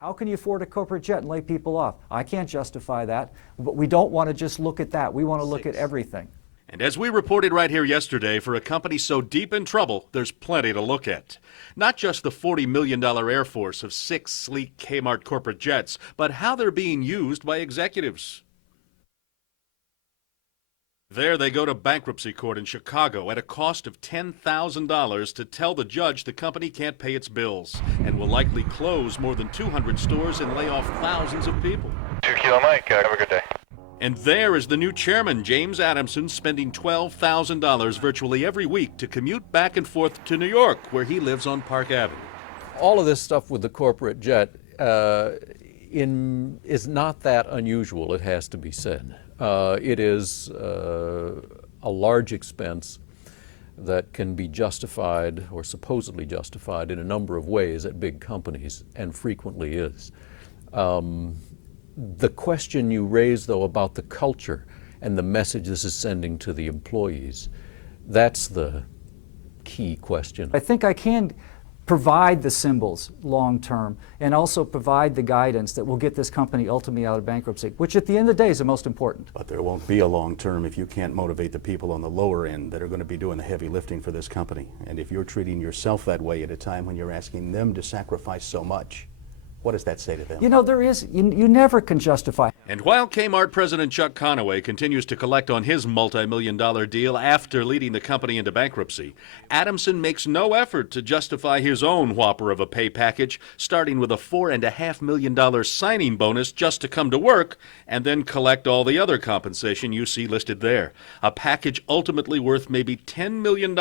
How can you afford a corporate jet and lay people off? I can't justify that, but we don't want to just look at that. We want to look at everything. And as we reported right here yesterday, for a company so deep in trouble, there's plenty to look at. Not just the $40 million Air Force of 6 sleek Kmart corporate jets, but how they're being used by executives. There they go to bankruptcy court in Chicago at a cost of $10,000 to tell the judge the company can't pay its bills and will likely close more than 200 stores and lay off thousands of people. 2 Kilo Mike, have a good day. And there is the new chairman, James Adamson, spending $12,000 virtually every week to commute back and forth to New York, where he lives on Park Avenue. All of this stuff with the corporate jet is not that unusual, it has to be said. It is a large expense that can be justified or supposedly justified in a number of ways at big companies, and frequently is. The question you raise, though, about the culture and the message this is sending to the employees, that's the key question. I think I can provide the symbols long term and also provide the guidance that will get this company ultimately out of bankruptcy, which at the end of the day is the most important. But there won't be a long term if you can't motivate the people on the lower end that are going to be doing the heavy lifting for this company. And if you're treating yourself that way at a time when you're asking them to sacrifice so much, what does that say to them? You know, you never can justify. And while Kmart President Chuck Conaway continues to collect on his multi-million-dollar deal after leading the company into bankruptcy, Adamson makes no effort to justify his own whopper of a pay package, starting with a $4.5 million signing bonus just to come to work and then collect all the other compensation you see listed there. A package ultimately worth maybe $10 million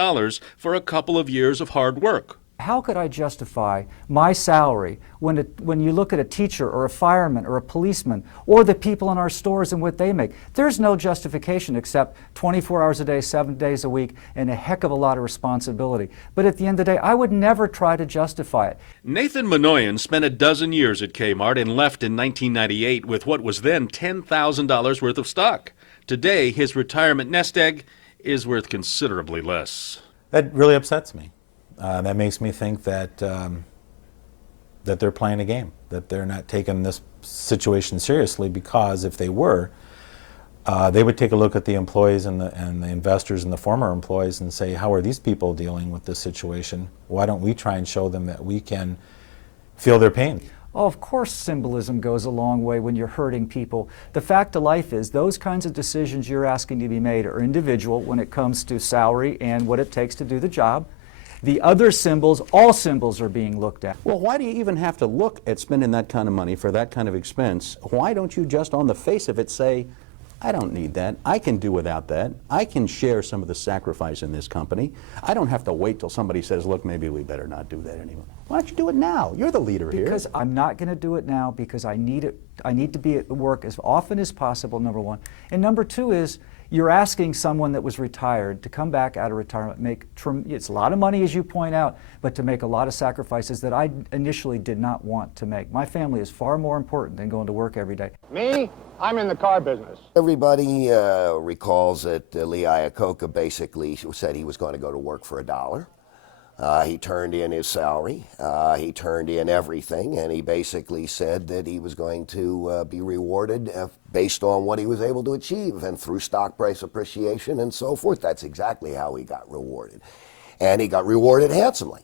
for a couple of years of hard work. How could I justify my salary when you look at a teacher or a fireman or a policeman or the people in our stores and what they make? There's no justification except 24 hours a day, 7 days a week, and a heck of a lot of responsibility. But at the end of the day, I would never try to justify it. Nathan Minoyan spent a dozen years at Kmart and left in 1998 with what was then $10,000 worth of stock. Today, his retirement nest egg is worth considerably less. That really upsets me. That makes me think that that they're playing a game, that they're not taking this situation seriously, because if they were, they would take a look at the employees and the investors and the former employees and say, how are these people dealing with this situation? Why don't we try and show them that we can feel their pain? Oh, of course symbolism goes a long way when you're hurting people. The fact of life is those kinds of decisions you're asking to be made are individual when it comes to salary and what it takes to do the job. The other symbols, all symbols are being looked at. Well, why do you even have to look at spending that kind of money for that kind of expense? Why don't you just on the face of it say, I don't need that. I can do without that. I can share some of the sacrifice in this company. I don't have to wait till somebody says, look, maybe we better not do that anymore. Why don't you do it now? You're the leader here. Because I'm not going to do it now because I need it. I need to be at work as often as possible, number one. And number two is, you're asking someone that was retired to come back out of retirement, it's a lot of money, as you point out, but to make a lot of sacrifices that I initially did not want to make. My family is far more important than going to work every day. Me, I'm in the car business. Everybody recalls that Lee Iacocca basically said he was going to go to work for $1. He turned in his salary, he turned in everything, and he basically said that he was going to be rewarded based on what he was able to achieve, and through stock price appreciation and so forth. That's exactly how he got rewarded. And he got rewarded handsomely.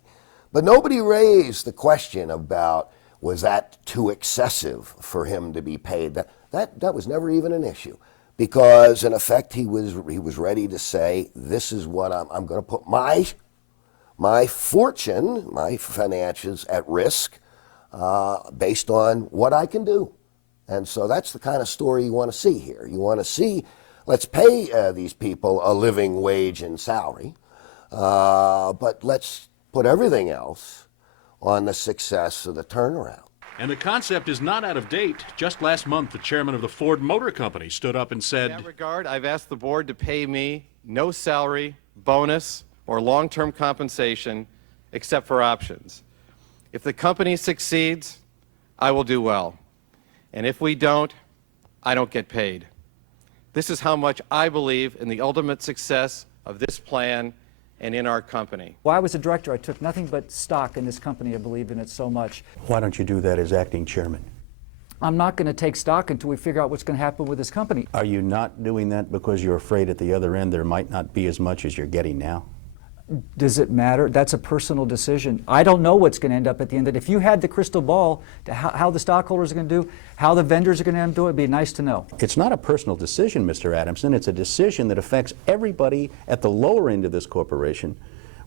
But nobody raised the question about, was that too excessive for him to be paid? That was never even an issue. Because in effect, he was ready to say, this is what I'm going to put my fortune, my finances at risk based on what I can do. And so that's the kind of story you want to see here. You want to see, let's pay these people a living wage and salary, but let's put everything else on the success of the turnaround. And the concept is not out of date. Just last month, the chairman of the Ford Motor Company stood up and said, in that regard, I've asked the board to pay me no salary, bonus, or long-term compensation except for options. If the company succeeds, I will do well. And if we don't, I don't get paid. This is how much I believe in the ultimate success of this plan and in our company. While I was a director, I took nothing but stock in this company. I believe in it so much. Why don't you do that as acting chairman? I'm not going to take stock until we figure out what's going to happen with this company. Are you not doing that because you're afraid at the other end there might not be as much as you're getting now? Does it matter? That's a personal decision. I don't know what's going to end up at the end. If you had the crystal ball to how the stockholders are going to do, how the vendors are going to end up doing, it'd be nice to know. It's not a personal decision, Mr. Adamson. It's a decision that affects everybody at the lower end of this corporation.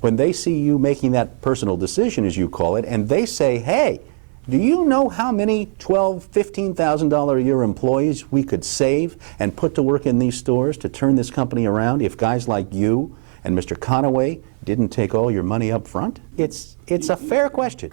When they see you making that personal decision, as you call it, and they say, hey, do you know how many $12,000, $15,000 a year employees we could save and put to work in these stores to turn this company around if guys like you and Mr. Conaway didn't take all your money up front? It's a fair question.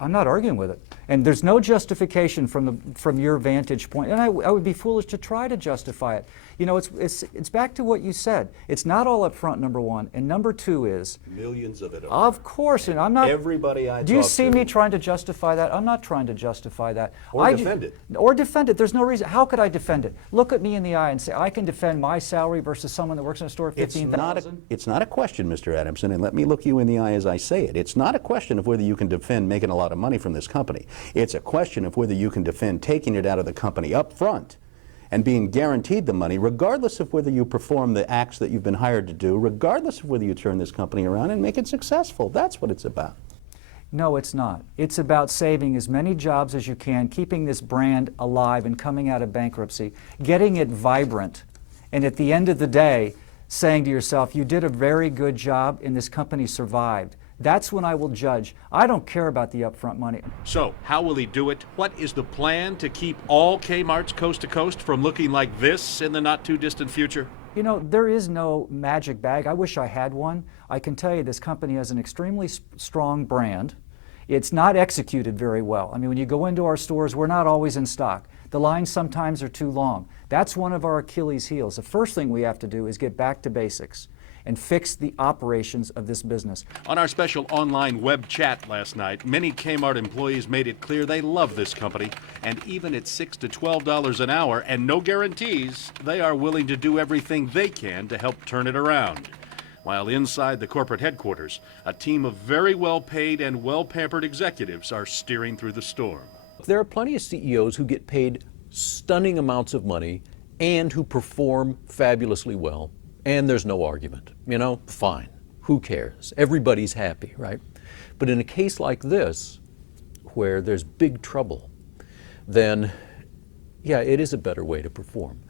I'm not arguing with it. And there's no justification from your vantage point. And I would be foolish to try to justify it. You know, it's back to what you said. It's not all up front, number one. And number two is... Millions of it. Of course. And I'm not... Everybody I talk to... Do you see me trying to justify that? I'm not trying to justify that. Or defend it. Or defend it. There's no reason. How could I defend it? Look at me in the eye and say, I can defend my salary versus someone that works in a store at $15,000? It's not a question, Mr. Adamson, and let me look you in the eye as I say it. It's not a question of whether you can defend making a lot of money from this company. It's a question of whether you can defend taking it out of the company up front and being guaranteed the money, regardless of whether you perform the acts that you've been hired to do, regardless of whether you turn this company around and make it successful. That's what it's about. No, it's not. It's about saving as many jobs as you can, keeping this brand alive and coming out of bankruptcy, getting it vibrant, and at the end of the day, saying to yourself, you did a very good job and this company survived. That's when I will judge. I don't care about the upfront money. So, how will he do it? What is the plan to keep all Kmarts coast to coast from looking like this in the not-too-distant future? You know, there is no magic bag. I wish I had one. I can tell you this company has an extremely strong brand. It's not executed very well. I mean, when you go into our stores, we're not always in stock. The lines sometimes are too long. That's one of our Achilles heels. The first thing we have to do is get back to basics and fix the operations of this business. On our special online web chat last night, many Kmart employees made it clear they love this company, and even at $6 to $12 an hour and no guarantees, they are willing to do everything they can to help turn it around. While inside the corporate headquarters, a team of very well-paid and well-pampered executives are steering through the storm. There are plenty of CEOs who get paid stunning amounts of money and who perform fabulously well, and there's no argument. You know, fine. Who cares? Everybody's happy, right? But in a case like this, where there's big trouble, then, yeah, it is a better way to perform.